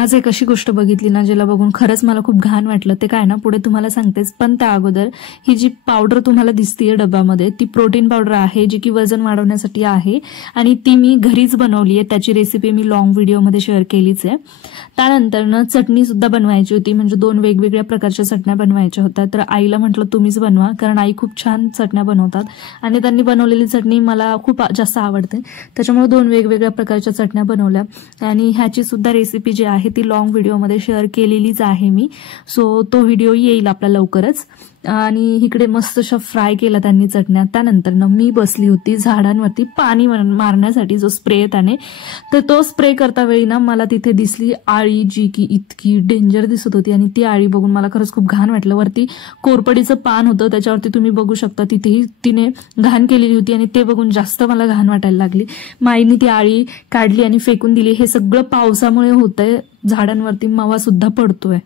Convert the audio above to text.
आज एक अशी गोष्ट बघितली ना ज्याला बघून खरंच मला खूप घाण वाटलं. ते काय ना पुढे तुम्हाला सांगतेच, पण त्या अगोदर ही जी पावडर तुम्हाला दिसतीये डब्यामध्ये ती प्रोटीन पावडर आहे, जी की वजन वाढवण्यासाठी आहे आणि ती मी घरीच बनवली आहे. त्याची रेसिपी मी लॉंग व्हिडिओमध्ये शेअर केलीच आहे. त्यानंतर ना चटणी सुद्धा बनवायची होती, म्हणजे 2 वेगवेगळ्या प्रकारच्या चटण्या बनवायच्या होत्या. तर आईला म्हटलं तुम्हीच बनवा, कारण आई खूप छान चटण्या बनवतात आणि त्यांनी बनवलेली चटणी मला खूप जास्त आवडते. त्याच्यामुळे 2 वेगवेगळ्या प्रकारच्या चटण्या बनवल्या आणि ह्याची सुद्धा रेसिपी जी आहे ती लॉंग व्हिडिओमध्ये शेअर केलेलीच आहे मी. सो तो व्हिडिओ येईल आपला लवकरच. आणि इकडे मस्त अशा फ्राय केला त्यांनी चटण्या. त्यानंतर ना मी बसली होती झाडांवरती पाणी मारण्यासाठी, जो स्प्रे त्याने. तर तो स्प्रे करता वेळी ना मला तिथे दिसली आळी, जी की इतकी डेंजर दिसत होती आणि ती आळी बघून मला खरंच खूप घाण वाटलं. वरती कोरपडीचं पान होतं, त्याच्यावरती तुम्ही बघू शकता तिथेही तिने घाण केलेली होती आणि ते बघून जास्त मला घाण वाटायला लागली. माईने ती आळी काढली आणि फेकून दिली. हे सगळं पावसामुळे होतंय, झाडांवरती मावा सुद्धा पडतोय.